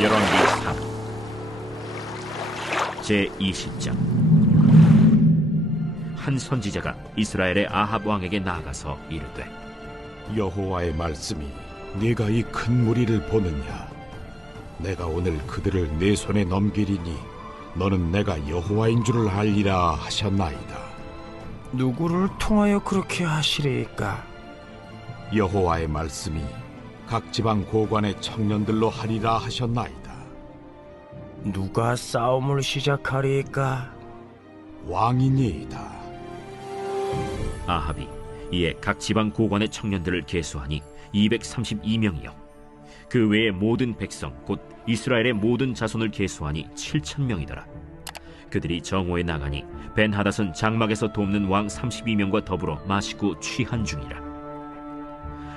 열왕기 3 제20장. 한 선지자가 이스라엘의 아합 왕에게 나아가서 이르되, 여호와의 말씀이 네가 이 큰 무리를 보느냐? 내가 오늘 그들을 내 손에 넘기리니 너는 내가 여호와인 줄을 알리라 하셨나이다. 누구를 통하여 그렇게 하시리이까? 여호와의 말씀이 각 지방 고관의 청년들로 하리라 하셨나이다. 누가 싸움을 시작하리이까? 왕이니이다. 아합이 이에 각 지방 고관의 청년들을 계수하니 232명이요 그 외의 모든 백성 곧 이스라엘의 모든 자손을 계수하니 7,000명이더라. 그들이 정오에 나가니 벤하닷은 장막에서 돕는 왕 32명과 더불어 마시고 취한 중이라.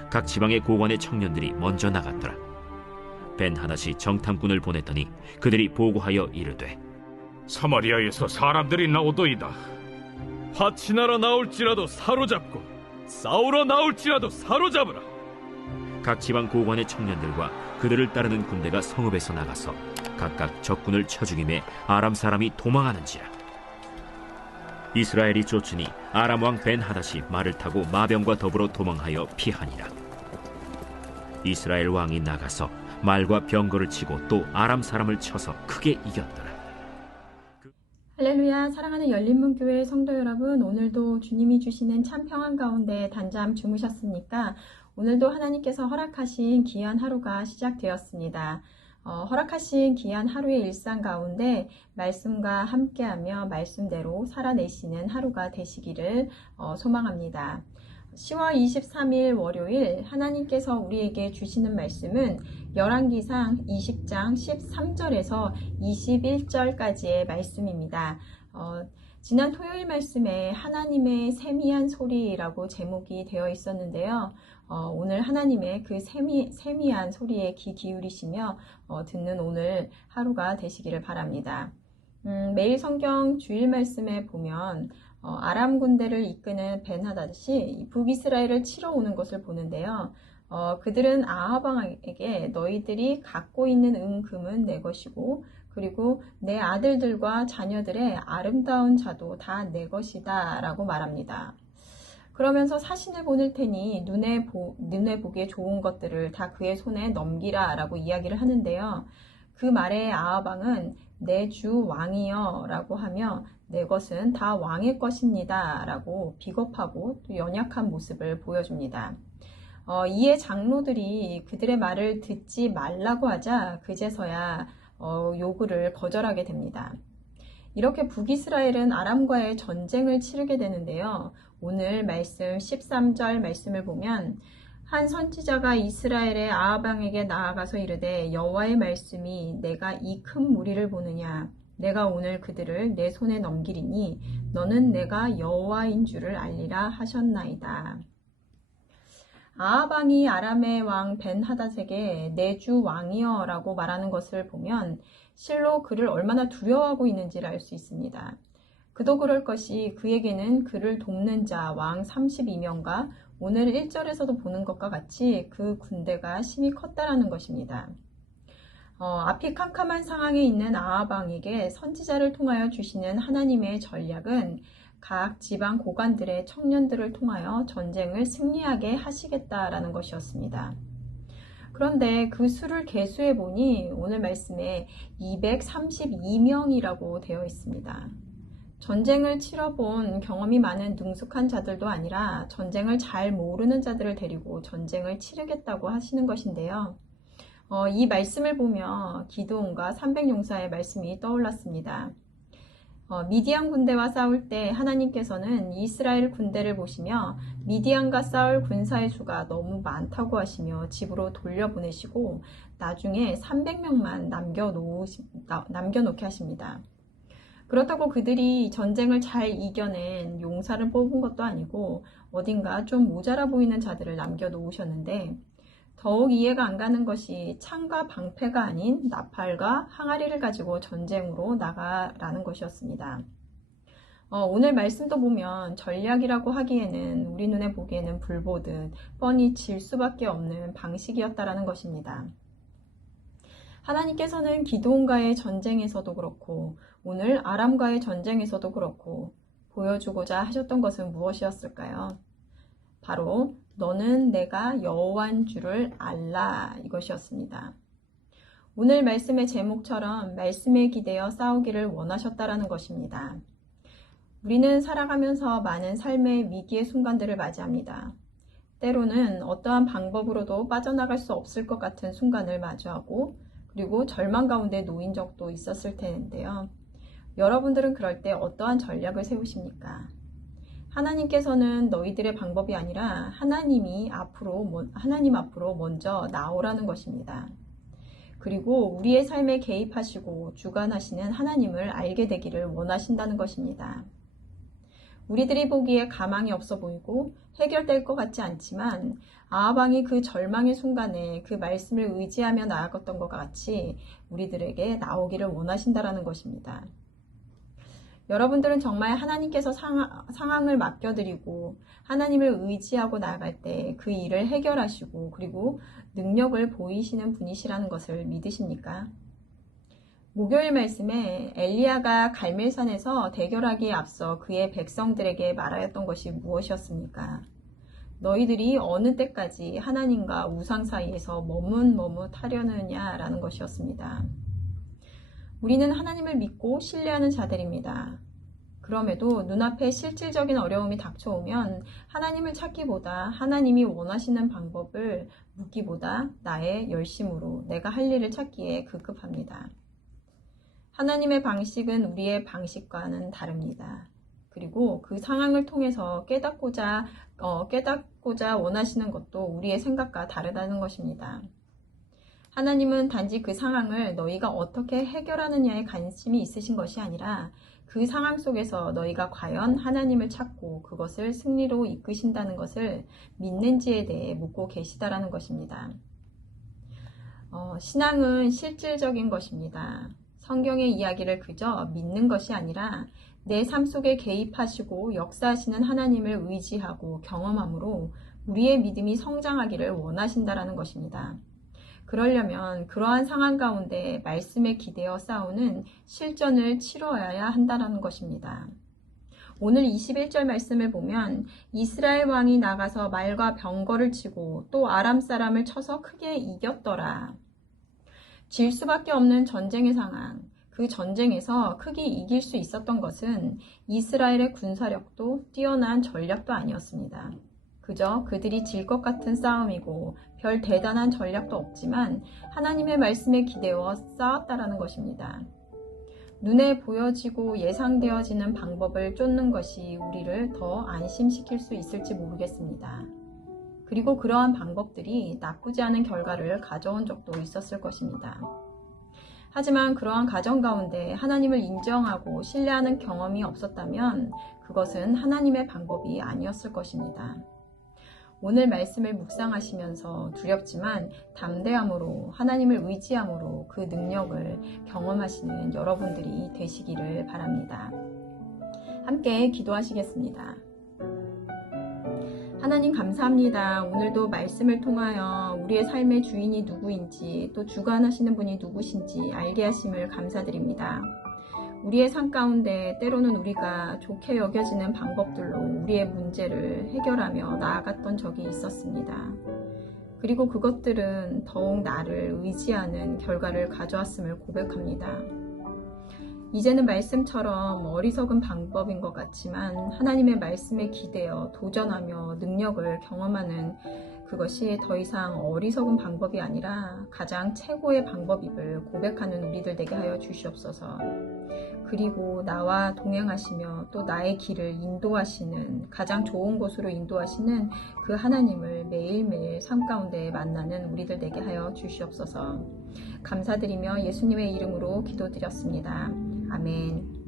각 지방의 고관의 청년들이 먼저 나갔더라. 벤하닷이 정탐꾼을 보냈더니 그들이 보고하여 이르되, 사마리아에서 사람들이 나오도이다. 파치나라 나올지라도 사로잡고 싸우러 나올지라도 사로잡으라. 각 지방 고관의 청년들과 그들을 따르는 군대가 성읍에서 나가서 각각 적군을 쳐 죽임에 아람 사람이 도망하는지라. 이스라엘이 쫓으니 아람 왕 벤하닷이 말을 타고 마병과 더불어 도망하여 피하니라. 이스라엘 왕이 나가서 말과 병거를 치고 또 아람 사람을 쳐서 크게 이겼더라. 할렐루야. 사랑하는 열린문교회 성도 여러분, 오늘도 주님이 주시는 참 평안 가운데 단잠 주무셨습니까? 오늘도 하나님께서 허락하신 귀한 하루가 시작되었습니다. 허락하신 귀한 하루의 일상 가운데 말씀과 함께하며 말씀대로 살아내시는 하루가 되시기를 소망합니다. 10월 23일 월요일 하나님께서 우리에게 주시는 말씀은 열왕기상 20장 13절에서 21절까지의 말씀입니다. 지난 토요일 말씀에 하나님의 세미한 소리라고 제목이 되어 있었는데요. 오늘 하나님의 그 세미한 소리에 귀 기울이시며 듣는 오늘 하루가 되시기를 바랍니다. 매일 성경 주일 말씀에 보면 아람 군대를 이끄는 벤하닷이 북이스라엘을 치러 오는 것을 보는데요. 그들은 아합 왕에게 너희들이 갖고 있는 은금은 내 것이고 그리고 내 아들들과 자녀들의 아름다운 자도 다 내 것이다 라고 말합니다. 그러면서 사신을 보낼 테니 눈에 보기에 좋은 것들을 다 그의 손에 넘기라 라고 이야기를 하는데요. 그 말에 아합 왕은 내 주 왕이여 라고 하며 내 것은 다 왕의 것입니다 라고 비겁하고 또 연약한 모습을 보여줍니다. 이에 장로들이 그들의 말을 듣지 말라고 하자 그제서야 요구를 거절하게 됩니다. 이렇게 북이스라엘은 아람과의 전쟁을 치르게 되는데요. 오늘 말씀 13절 말씀을 보면 한 선지자가 이스라엘의 아합 왕에게 나아가서 이르되 여호와의 말씀이 내가 이 큰 무리를 보느냐 내가 오늘 그들을 내 손에 넘기리니 너는 내가 여호와인 줄을 알리라 하셨나이다. 아합 왕이 아람의 왕 벤하닷에게 내 주 왕이여 라고 말하는 것을 보면 실로 그를 얼마나 두려워하고 있는지를 알 수 있습니다. 그도 그럴 것이 그에게는 그를 돕는 자 왕 32명과 오늘 1절에서도 보는 것과 같이 그 군대가 심히 컸다라는 것입니다. 앞이 캄캄한 상황에 있는 아합 왕에게 선지자를 통하여 주시는 하나님의 전략은 각 지방 고관들의 청년들을 통하여 전쟁을 승리하게 하시겠다라는 것이었습니다. 그런데 그 수를 계수해 보니 오늘 말씀에 232명이라고 되어 있습니다. 전쟁을 치러본 경험이 많은 능숙한 자들도 아니라 전쟁을 잘 모르는 자들을 데리고 전쟁을 치르겠다고 하시는 것인데요. 이 말씀을 보며 기드온과 300용사의 말씀이 떠올랐습니다. 미디안 군대와 싸울 때 하나님께서는 이스라엘 군대를 보시며 미디안과 싸울 군사의 수가 너무 많다고 하시며 집으로 돌려보내시고 나중에 300명만 남겨놓게 하십니다. 그렇다고 그들이 전쟁을 잘 이겨낸 용사를 뽑은 것도 아니고 어딘가 좀 모자라 보이는 자들을 남겨놓으셨는데 더욱 이해가 안 가는 것이 창과 방패가 아닌 나팔과 항아리를 가지고 전쟁으로 나가라는 것이었습니다. 오늘 말씀도 보면 전략이라고 하기에는 우리 눈에 보기에는 불보듯 뻔히 질 수밖에 없는 방식이었다라는 것입니다. 하나님께서는 기드온과의 전쟁에서도 그렇고 오늘 아람과의 전쟁에서도 그렇고 보여주고자 하셨던 것은 무엇이었을까요? 바로 너는 내가 여호와인 줄을 알라, 이것이었습니다. 오늘 말씀의 제목처럼 말씀에 기대어 싸우기를 원하셨다라는 것입니다. 우리는 살아가면서 많은 삶의 위기의 순간들을 맞이합니다. 때로는 어떠한 방법으로도 빠져나갈 수 없을 것 같은 순간을 마주하고 그리고 절망 가운데 놓인 적도 있었을 텐데요. 여러분들은 그럴 때 어떠한 전략을 세우십니까? 하나님께서는 너희들의 방법이 아니라 하나님 앞으로 먼저 나오라는 것입니다. 그리고 우리의 삶에 개입하시고 주관하시는 하나님을 알게 되기를 원하신다는 것입니다. 우리들이 보기에 가망이 없어 보이고 해결될 것 같지 않지만 아합 왕이 그 절망의 순간에 그 말씀을 의지하며 나아갔던 것과 같이 우리들에게 나오기를 원하신다라는 것입니다. 여러분들은 정말 하나님께서 상황을 맡겨드리고 하나님을 의지하고 나아갈 때 그 일을 해결하시고 그리고 능력을 보이시는 분이시라는 것을 믿으십니까? 목요일 말씀에 엘리야가 갈멜산에서 대결하기에 앞서 그의 백성들에게 말하였던 것이 무엇이었습니까? 너희들이 어느 때까지 하나님과 우상 사이에서 머뭇하려느냐라는 것이었습니다. 우리는 하나님을 믿고 신뢰하는 자들입니다. 그럼에도 눈앞에 실질적인 어려움이 닥쳐오면 하나님을 찾기보다 하나님이 원하시는 방법을 묻기보다 나의 열심으로 내가 할 일을 찾기에 급급합니다. 하나님의 방식은 우리의 방식과는 다릅니다. 그리고 그 상황을 통해서 깨닫고자 원하시는 것도 우리의 생각과 다르다는 것입니다. 하나님은 단지 그 상황을 너희가 어떻게 해결하느냐에 관심이 있으신 것이 아니라 그 상황 속에서 너희가 과연 하나님을 찾고 그것을 승리로 이끄신다는 것을 믿는지에 대해 묻고 계시다라는 것입니다. 신앙은 실질적인 것입니다. 성경의 이야기를 그저 믿는 것이 아니라 내 삶 속에 개입하시고 역사하시는 하나님을 의지하고 경험함으로 우리의 믿음이 성장하기를 원하신다라는 것입니다. 그러려면 그러한 상황 가운데 말씀에 기대어 싸우는 실전을 치러야 한다는 것입니다. 오늘 21절 말씀을 보면 이스라엘 왕이 나가서 말과 병거를 치고 또 아람 사람을 쳐서 크게 이겼더라. 질 수밖에 없는 전쟁의 상황, 그 전쟁에서 크게 이길 수 있었던 것은 이스라엘의 군사력도 뛰어난 전략도 아니었습니다. 그저 그들이 질 것 같은 싸움이고 별 대단한 전략도 없지만 하나님의 말씀에 기대어 싸웠다라는 것입니다. 눈에 보여지고 예상되어지는 방법을 쫓는 것이 우리를 더 안심시킬 수 있을지 모르겠습니다. 그리고 그러한 방법들이 나쁘지 않은 결과를 가져온 적도 있었을 것입니다. 하지만 그러한 과정 가운데 하나님을 인정하고 신뢰하는 경험이 없었다면 그것은 하나님의 방법이 아니었을 것입니다. 오늘 말씀을 묵상하시면서 두렵지만 담대함으로 하나님을 의지함으로 그 능력을 경험하시는 여러분들이 되시기를 바랍니다. 함께 기도하시겠습니다. 하나님 감사합니다. 오늘도 말씀을 통하여 우리의 삶의 주인이 누구인지 또 주관하시는 분이 누구신지 알게 하심을 감사드립니다. 우리의 삶 가운데 때로는 우리가 좋게 여겨지는 방법들로 우리의 문제를 해결하며 나아갔던 적이 있었습니다. 그리고 그것들은 더욱 나를 의지하는 결과를 가져왔음을 고백합니다. 이제는 말씀처럼 어리석은 방법인 것 같지만 하나님의 말씀에 기대어 도전하며 능력을 경험하는 그것이 더 이상 어리석은 방법이 아니라 가장 최고의 방법임을 고백하는 우리들 되게 하여 주시옵소서. 그리고 나와 동행하시며 또 나의 길을 인도하시는 가장 좋은 곳으로 인도하시는 그 하나님을 매일매일 삶 가운데 만나는 우리들 되게 하여 주시옵소서. 감사드리며 예수님의 이름으로 기도드렸습니다. 아멘.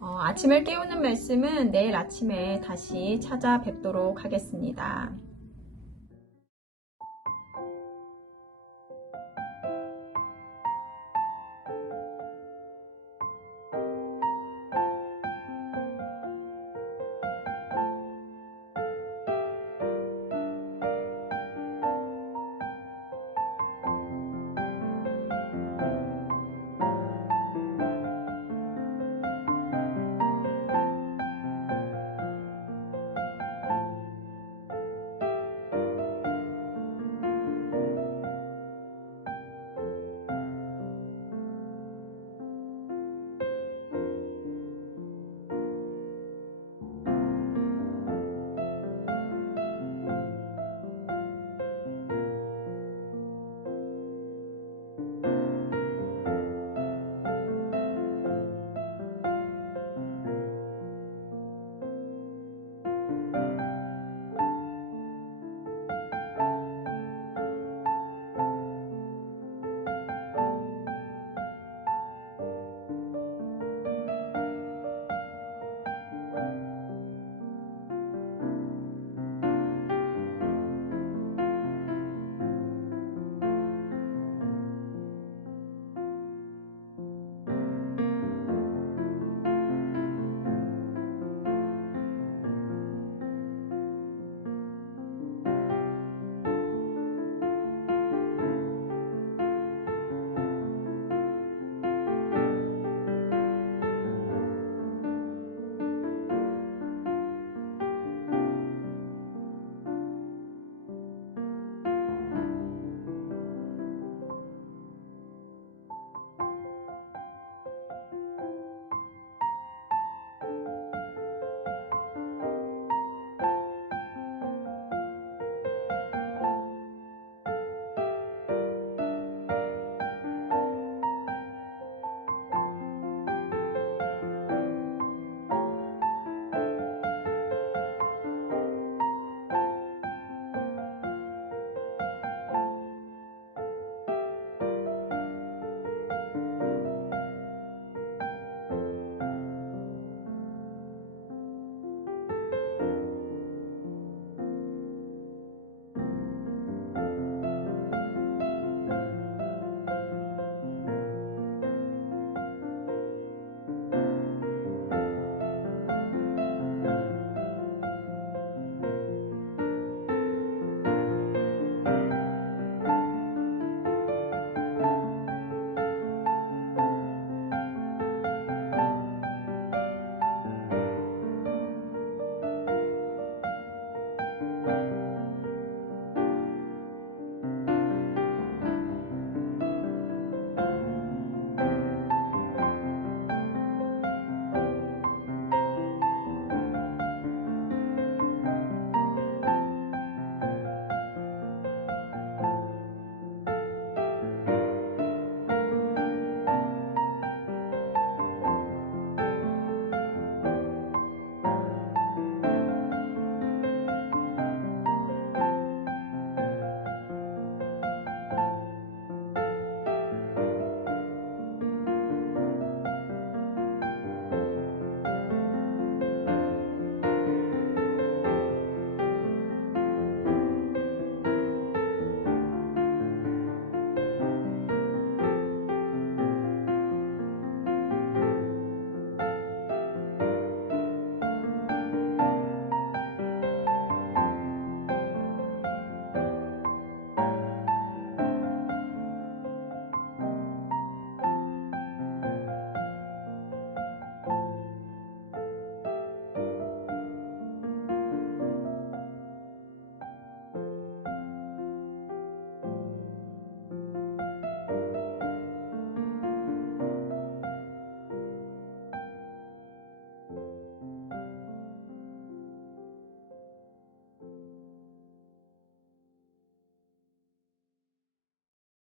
아침을 깨우는 말씀은 내일 아침에 다시 찾아뵙도록 하겠습니다.